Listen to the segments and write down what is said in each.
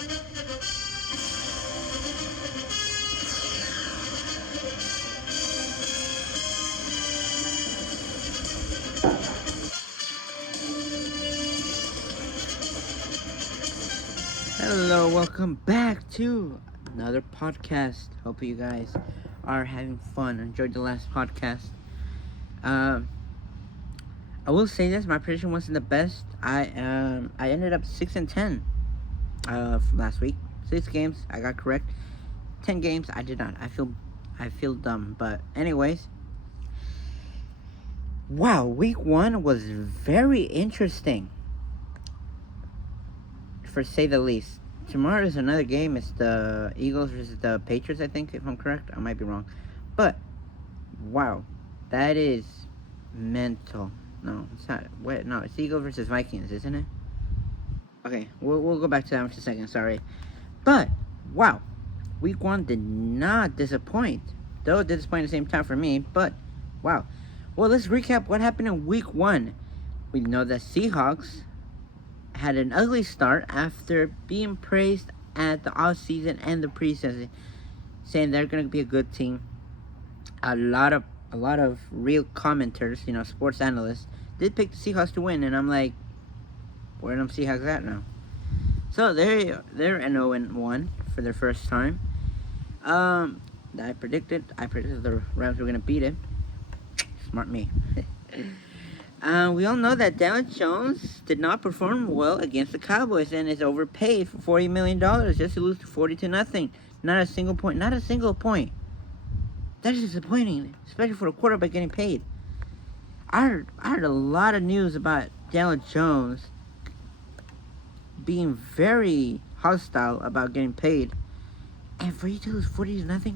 Hello, welcome back to another podcast. Hope you guys are having fun. Enjoyed the last podcast. Um, I will say this: my prediction wasn't the best. I ended up 6-10 from last week. 6 games I got correct. 10 games I did not. I feel dumb, but anyways. Wow, week 1 was very interesting, for say the least. Tomorrow is another game. It's the Eagles versus the Patriots, I think, if I'm correct. I might be wrong. But, wow, that is mental. No, it's not. Wait, no, it's Eagles versus Vikings, isn't it? Okay, we'll go back to that in a second, sorry. But, wow, week 1 did not disappoint. Though it did disappoint at the same time for me, but, wow. Well, let's recap what happened in week 1. We know that Seahawks had an ugly start after being praised at the offseason and the preseason, saying they're going to be a good team. A lot of real commenters, sports analysts, did pick the Seahawks to win, and I'm like, where are them Seahawks at now? So they're an 0-1 for their first time. I predicted the Rams were going to beat it. Smart me. We all know that Daniel Jones did not perform well against the Cowboys and is overpaid for $40 million just to lose 40-0. Not a single point. That is disappointing, especially for a quarterback getting paid. I heard a lot of news about Daniel Jones being very hostile about getting paid, and for you to lose 40-0.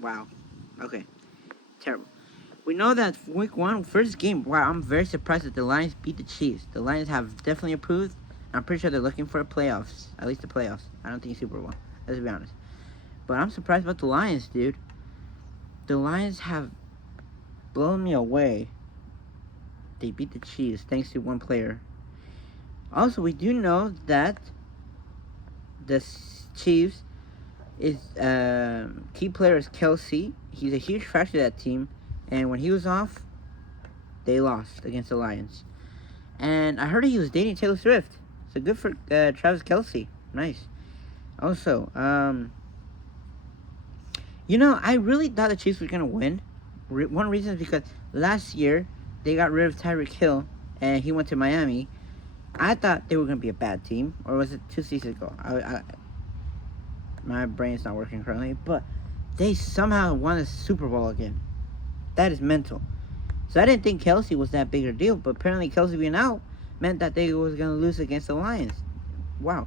Wow. Okay. Terrible. We know that week 1, first game, wow, I'm very surprised that the Lions beat the Chiefs. The Lions have definitely improved. I'm pretty sure they're looking for playoffs. At least the playoffs. I don't think Super Bowl. Let's be honest. But I'm surprised about the Lions, dude. The Lions have blown me away. They beat the Chiefs thanks to one player. Also, we do know that the Chiefs is key player is Kelsey. He's a huge factor to that team. And when he was off, they lost against the Lions. And I heard he was dating Taylor Swift. So good for Travis Kelce. Nice. Also, I really thought the Chiefs were going to win. One reason is because last year, they got rid of Tyreek Hill, and he went to Miami. I thought they were going to be a bad team. Or was it 2 seasons ago? My brain's not working currently. But they somehow won the Super Bowl again. That is mental. So I didn't think Kelsey was that big a deal, but apparently Kelsey being out meant that they was going to lose against the Lions. Wow.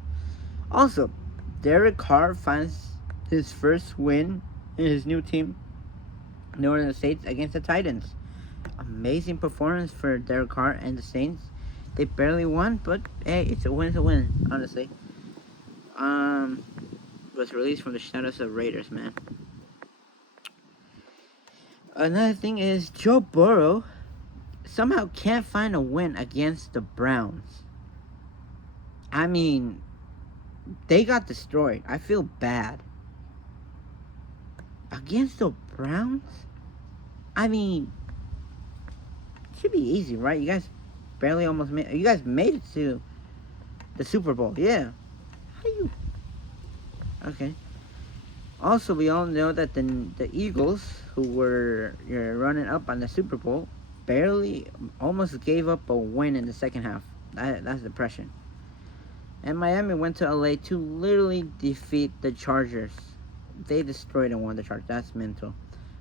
Also, Derek Carr finds his first win in his new team, New Orleans Saints, against the Titans. Amazing performance for Derek Carr and the Saints. They barely won, but hey, it's a win, honestly. Was released from the shadows of Raiders, man. Another thing is Joe Burrow somehow can't find a win against the Browns. I mean, they got destroyed. I feel bad. Against the Browns? I mean, it should be easy, right? You guys barely almost made... You guys made it to the Super Bowl. Yeah. How do you... Okay. Also, we all know that the Eagles, who were running up on the Super Bowl, barely, almost gave up a win in the second half. That's depression. And Miami went to LA to literally defeat the Chargers. They destroyed and won the Chargers. That's mental.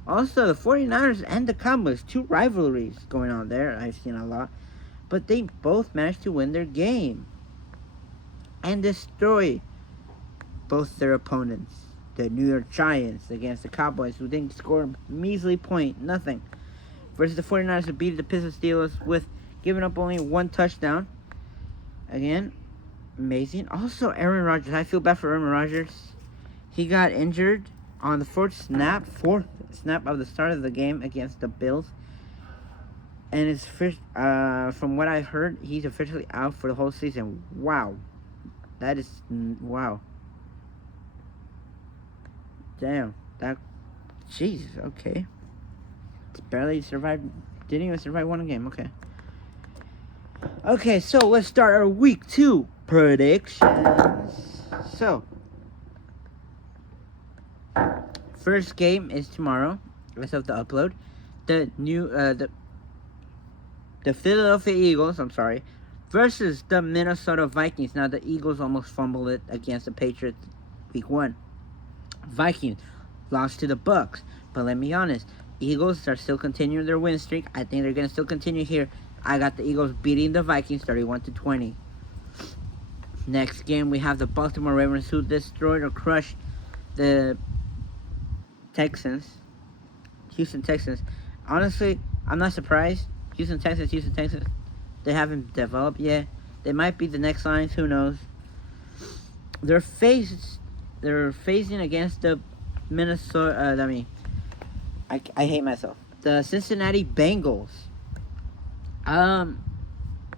Also, the 49ers and the Cowboys, 2 rivalries going on there. I've seen a lot. But they both managed to win their game and destroy both their opponents. The New York Giants against the Cowboys, who didn't score a measly point, nothing. Versus the 49ers, who beat the Pittsburgh Steelers with giving up only 1 touchdown. Again, amazing. Also, Aaron Rodgers. I feel bad for Aaron Rodgers. He got injured on the fourth snap of the start of the game against the Bills. And it's from what I've heard, he's officially out for the whole season. Wow, that is wow. Damn, that Jesus. Okay, barely survived. Didn't even survive one game. Okay. Okay, so let's start our week 2 predictions. So, first game is tomorrow. Let's have to upload the new the Philadelphia Eagles. I'm sorry, versus the Minnesota Vikings. Now the Eagles almost fumbled it against the Patriots week 1. Vikings lost to the Bucks, but let me be honest, Eagles are still continuing their win streak. I think they're gonna still continue here. I got the Eagles beating the Vikings 31-20. Next game we have the Baltimore Ravens, who destroyed or crushed the Houston Texans. Honestly, I'm not surprised. Houston Texans, they haven't developed yet. They might be the next Lions, who knows. They're facing against the Minnesota, I hate myself. The Cincinnati Bengals.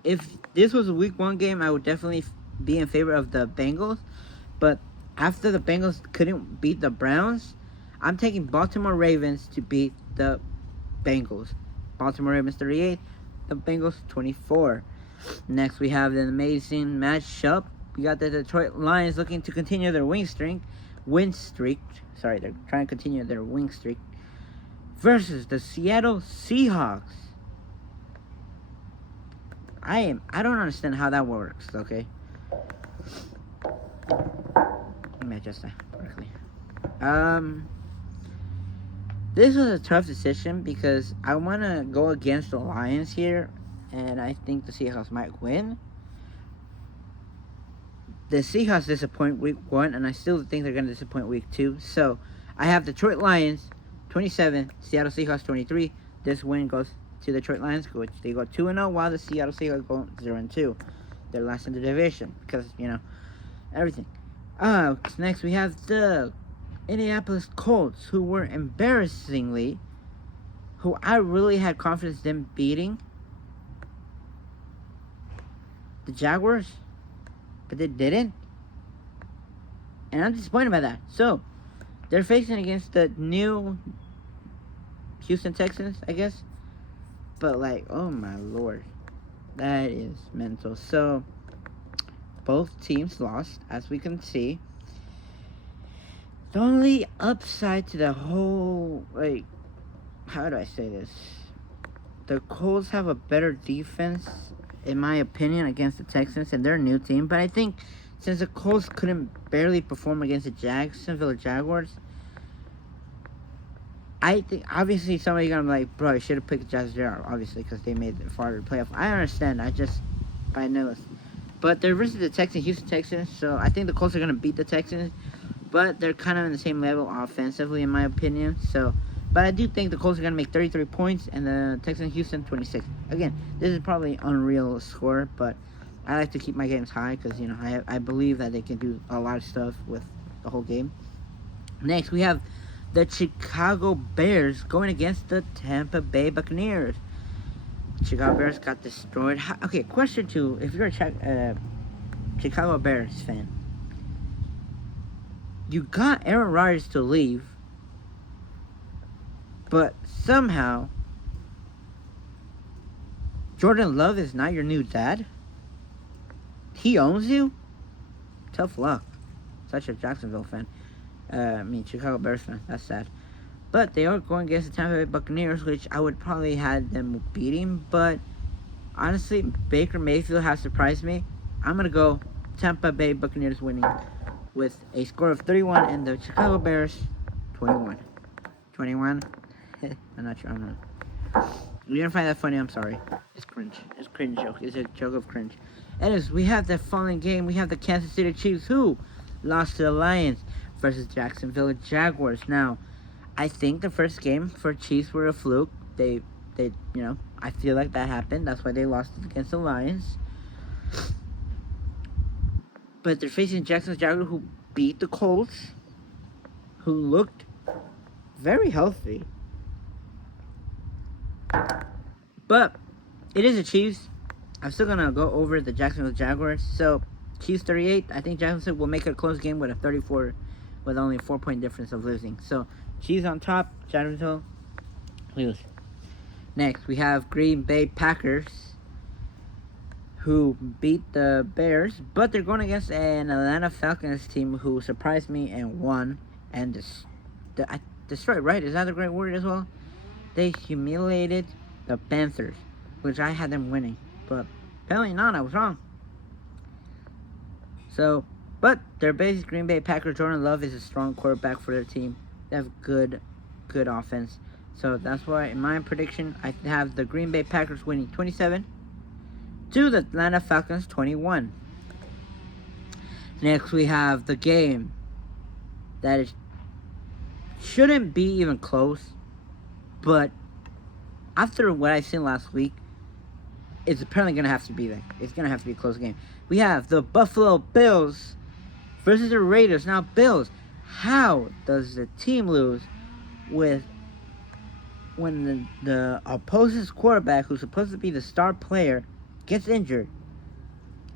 If this was a week 1 game, I would definitely be in favor of the Bengals. But after the Bengals couldn't beat the Browns, I'm taking Baltimore Ravens to beat the Bengals. Baltimore Ravens 38, the Bengals 24. Next, we have an amazing matchup. We got the Detroit Lions looking to continue their win streak. Sorry, they're trying to continue their win streak. Versus the Seattle Seahawks. I don't understand how that works, okay? Let me adjust that correctly. This was a tough decision because I want to go against the Lions here, and I think the Seahawks might win. The Seahawks disappoint week 1, and I still think they're going to disappoint week 2. So, I have Detroit Lions 27, Seattle Seahawks 23. This win goes to the Detroit Lions, which they go 2-0, while the Seattle Seahawks go 0-2. They're last in the division because, everything. Next we have the Indianapolis Colts, who were who I really had confidence in beating the Jaguars, but they didn't. And I'm disappointed by that. So, they're facing against the new Houston Texans, I guess. But, oh my lord. That is mental. So, both teams lost, as we can see. The only upside to the whole, how do I say this? The Colts have a better defense, in my opinion, against the Texans, and they're a new team. But I think since the Colts couldn't barely perform against the Jacksonville Jaguars, I think, obviously, somebody's going to be like, bro, you should have picked the Jaguars, obviously, because they made it far to the playoff. I understand. I know this. But they're versus the Houston Texans, so I think the Colts are going to beat the Texans. But they're kind of in the same level offensively, in my opinion. So, but I do think the Colts are going to make 33 points, and the Texans Houston 26. Again, this is probably unreal score, but I like to keep my games high because, I believe that they can do a lot of stuff with the whole game. Next, we have the Chicago Bears going against the Tampa Bay Buccaneers. Chicago Bears got destroyed. Okay, question 2. If you're a Chicago Bears fan, you got Aaron Rodgers to leave, but somehow Jordan Love is not your new dad? He owns you? Tough luck. Such a Jacksonville fan. Chicago Bears fan. That's sad. But they are going against the Tampa Bay Buccaneers, which I would probably had them beating. But honestly, Baker Mayfield has surprised me. I'm going to go Tampa Bay Buccaneers winning with a score of 31 and the Chicago Bears 21. 21? I'm not sure. You didn't find that funny? I'm sorry. It's cringe. It's a cringe joke. It's a joke of cringe. Anyways, we have the following game. We have the Kansas City Chiefs, who lost to the Lions, versus Jacksonville Jaguars. Now, I think the first game for Chiefs were a fluke. They I feel like that happened. That's why they lost against the Lions. But they're facing Jacksonville Jaguars, who beat the Colts, who looked very healthy. But it is the Chiefs. I'm still going to go over the Jacksonville Jaguars. So, Chiefs 38. I think Jacksonville will make it a close game with a 34, with only a 4-point difference of losing. So, Chiefs on top, Jacksonville lose. Next, we have Green Bay Packers, who beat the Bears, but they're going against an Atlanta Falcons team who surprised me and won and destroyed, right? Is that a great word as well? They humiliated the Panthers, which I had them winning, but apparently not. I was wrong. So, but their base Green Bay Packers. Jordan Love is a strong quarterback for their team. They have good offense. So that's why, in my prediction, I have the Green Bay Packers winning 27 to the Atlanta Falcons 21. Next, we have the game that shouldn't be even close, but after what I've seen last week, it's apparently going to have to be there. It's going to have to be a close game. We have the Buffalo Bills versus the Raiders. Now, Bills, how does the team lose when the opposing quarterback, who's supposed to be the star player, gets injured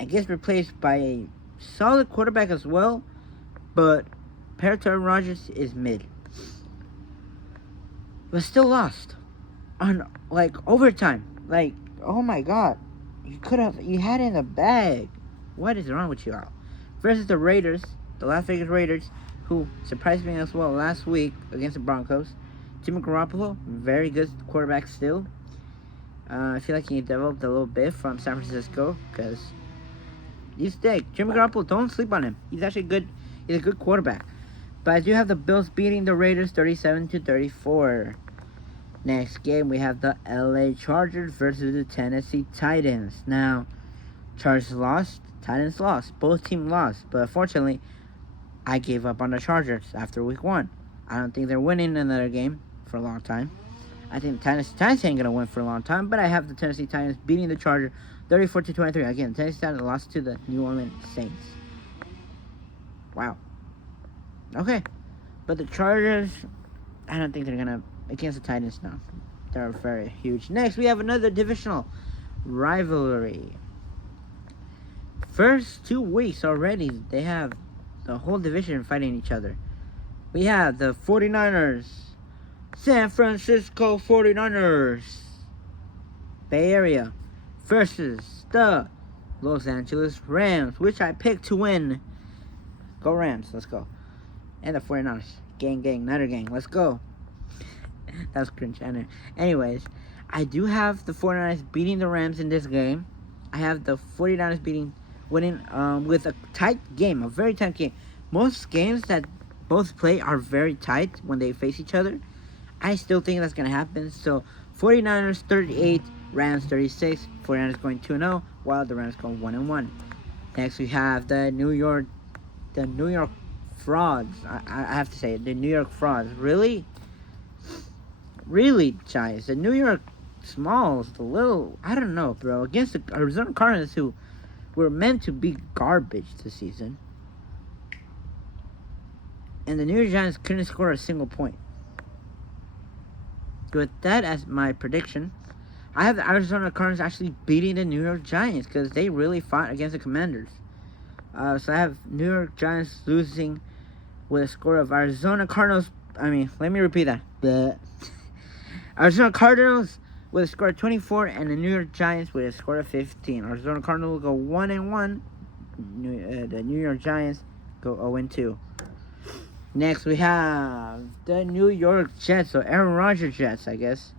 and gets replaced by a solid quarterback as well, but compared to Aaron Rodgers is mid. But still lost on overtime. Oh my God, you had it in the bag. What is wrong with you all? Versus the Raiders, the Las Vegas Raiders, who surprised me as well last week against the Broncos. Jimmy Garoppolo, very good quarterback still. I feel like he developed a little bit from San Francisco because he's thick. Jimmy Garoppolo, don't sleep on him. He's actually good. He's a good quarterback. But I do have the Bills beating the Raiders 37-34. Next game, we have the LA Chargers versus the Tennessee Titans. Now, Chargers lost, Titans lost. Both teams lost. But unfortunately, I gave up on the Chargers after week 1. I don't think they're winning another game for a long time. I think the Titans ain't going to win for a long time, but I have the Tennessee Titans beating the Chargers 34-23. Again, the Tennessee Titans lost to the New Orleans Saints. Wow. Okay. But the Chargers, I don't think they're going to, against the Titans, no. They're very huge. Next, we have another divisional rivalry. First 2 weeks already, they have the whole division fighting each other. We have the 49ers, San Francisco 49ers, Bay Area, versus the Los Angeles Rams, which I picked to win. Go Rams, let's go. And the 49ers, gang, Niner gang, let's go. That was cringe. Anyways, I do have the 49ers beating the Rams in this game. I have the 49ers winning with a tight game, a very tight game. Most games that both play are very tight when they face each other. I still think that's going to happen. So, 49ers 38, Rams 36. 49ers going 2-0, while the Rams go 1-1. Next, we have the New York Frauds. I have to say it, the New York Frauds. Really, Giants. The New York Smalls, the little, I don't know, bro. Against the Arizona Cardinals, who were meant to be garbage this season. And the New York Giants couldn't score a single point. With that as my prediction, I have the Arizona Cardinals actually beating the New York Giants because they really fought against the Commanders. So I have New York Giants losing with a score of Arizona Cardinals. Let me repeat that. The Arizona Cardinals with a score of 24 and the New York Giants with a score of 15. Arizona Cardinals will go 1-1. The New York Giants go 0-2. Next, we have the New York Jets, or Aaron Rodgers Jets, I guess,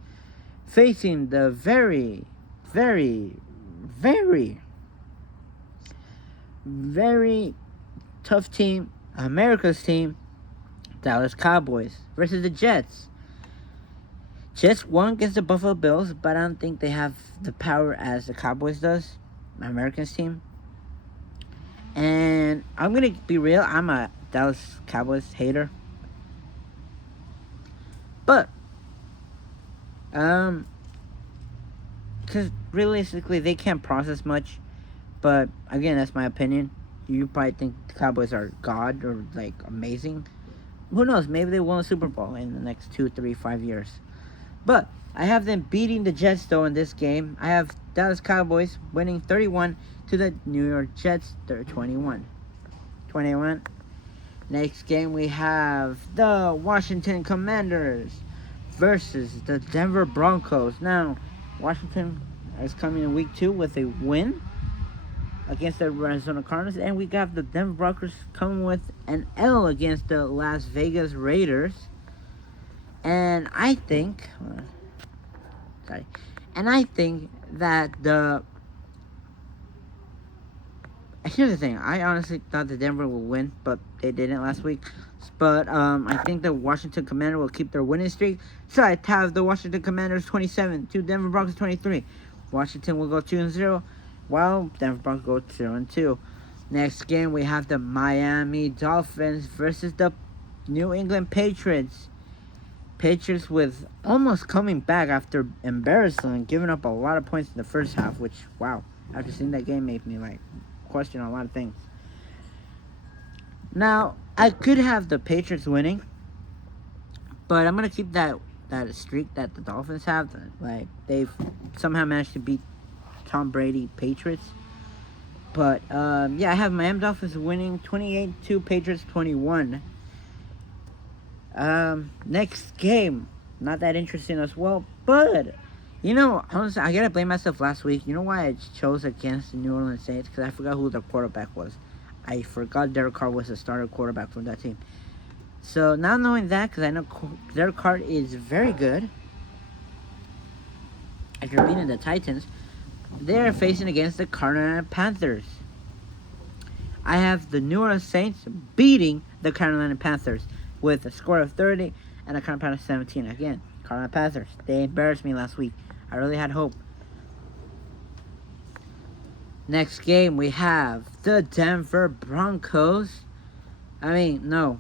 facing the very, very, very, very tough team, America's team, Dallas Cowboys, versus the Jets. Jets won against the Buffalo Bills, but I don't think they have the power as the Cowboys does, America's team. And I'm going to be real, I'm a Dallas Cowboys hater. But because realistically they can't process much. But again, that's my opinion. You probably think the Cowboys are god or amazing. Who knows? Maybe they win a Super Bowl in the next 2, 3, 5 years. But I have them beating the Jets though in this game. I have Dallas Cowboys winning 31 to the New York Jets 21. Next game we have the Washington Commanders versus the Denver Broncos. Now, Washington is coming in week 2 with a win against the Arizona Cardinals, and we got the Denver Broncos coming with an L against the Las Vegas Raiders. And I think that here's the thing. I honestly thought the Denver would win, but they didn't last week. But I think the Washington Commanders will keep their winning streak. So I have the Washington Commanders 27 to Denver Broncos 23. Washington will go 2-0, while Denver Broncos go 0-2. Next game we have the Miami Dolphins versus the New England Patriots. Patriots with almost coming back after embarrassing and giving up a lot of points in the first half, which, wow, after seeing that game made me question a lot of things. Now, I could have the Patriots winning, but I'm going to keep that streak that the Dolphins have. They've somehow managed to beat Tom Brady Patriots. But, I have Miami Dolphins winning 28 to Patriots 21. Next game, not that interesting as well, but, honestly, I gotta blame myself last week. You know why I chose against the New Orleans Saints? Because I forgot who the quarterback was. I forgot Derek Carr was the starter quarterback from that team. So, now knowing that, because I know Derek Carr is very good, after beating the Titans, they're facing against the Carolina Panthers. I have the New Orleans Saints beating the Carolina Panthers with a score of 30 and a Carolina Panthers 17. Again, Carolina Panthers, they embarrassed me last week. I really had hope. Next game, we have the Denver Broncos. The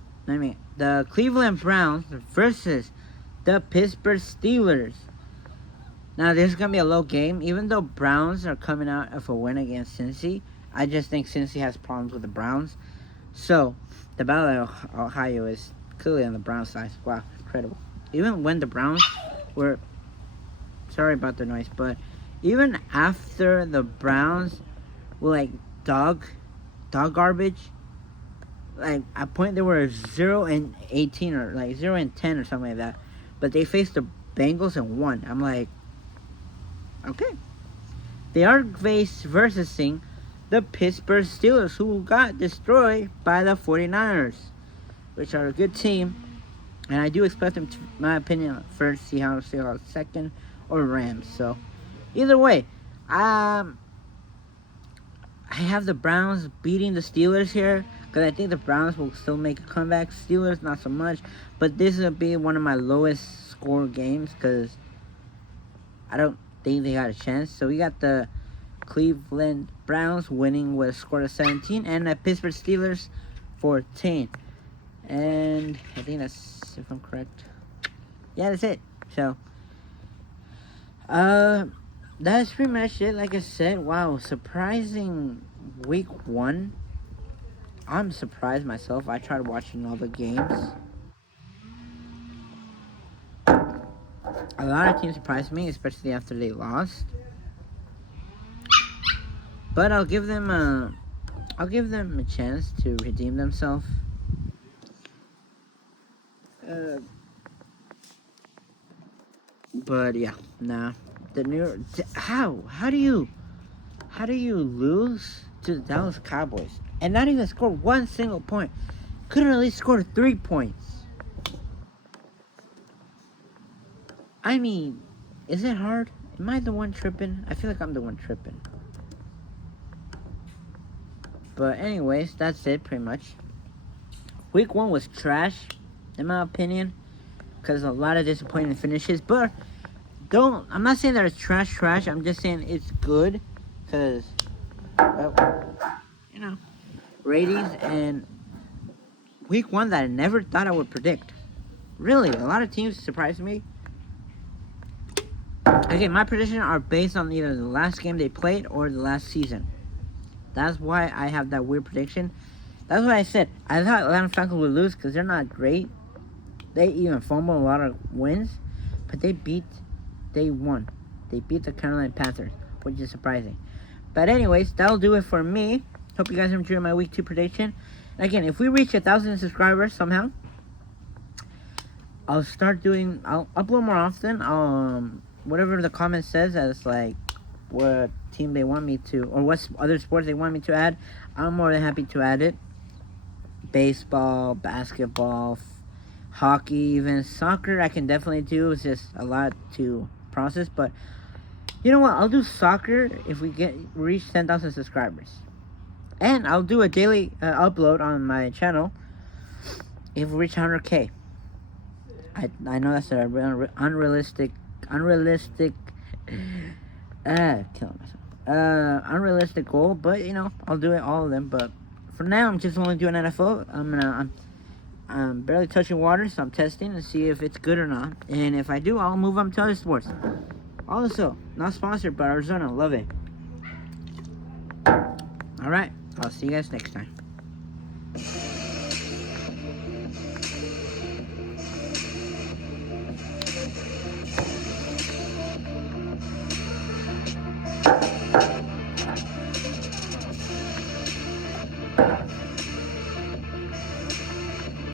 Cleveland Browns versus the Pittsburgh Steelers. Now, this is going to be a low game. Even though Browns are coming out of a win against Cincy, I just think Cincy has problems with the Browns. So, the Battle of Ohio is clearly on the Browns side. Wow, incredible. Even when the Browns were... Sorry about the noise, but even after the Browns were dog garbage, at a point they were 0-18 or 0-10 or something like that. But they faced the Bengals and won. I'm like, okay. They are versing the Pittsburgh Steelers, who got destroyed by the 49ers, which are a good team. And I do expect them to, in my opinion, first, Seahawks second, or Rams. So, either way, I have the Browns beating the Steelers here, because I think the Browns will still make a comeback. Steelers, not so much. But this will be one of my lowest score games, because I don't think they got a chance. So, we got the Cleveland Browns winning with a score of 17, and the Pittsburgh Steelers 14. And I think that's, if I'm correct. Yeah, that's it. So, that's pretty much it. Like I said, wow, surprising week 1. I'm surprised myself. I tried watching all the games. A lot of teams surprised me, especially after they lost. But I'll give them a chance to redeem themselves. But yeah, nah. How do you lose to the Dallas Cowboys and not even score one single point? Couldn't at least score 3 points. I mean, is it hard? Am I the one tripping? I feel like I'm the one tripping. But anyways, that's it pretty much. Week 1 was trash, in my opinion, because a lot of disappointing finishes. But I'm not saying that it's trash. I'm just saying it's good, because, ratings and week 1 that I never thought I would predict. Really, a lot of teams surprised me. Okay, my predictions are based on either the last game they played or the last season. That's why I have that weird prediction. That's what I said. I thought Atlanta Falcons would lose because they're not great. They even fumble a lot of wins. But they won. They beat the Carolina Panthers which is surprising. But anyways, that'll do it for me. Hope you guys enjoyed my week 2 prediction. And again, if we reach 1,000 subscribers somehow, I'll upload more often. Whatever the comment says as like what team they want me to, or what other sports they want me to add, I'm more than happy to add it. Baseball, basketball, hockey, even soccer I can definitely do. It's just a lot to process, but you know what? I'll do soccer if we reach 10,000 subscribers. And I'll do a daily upload on my channel if we reach 100K. I know that's an unrealistic goal, but you know, I'll do it, all of them. But for now, I'm just only doing NFL. I'm barely touching water, so I'm testing to see if it's good or not. And if I do, I'll move on to other sports. Also, not sponsored by Arizona. Love it. Alright, I'll see you guys next time.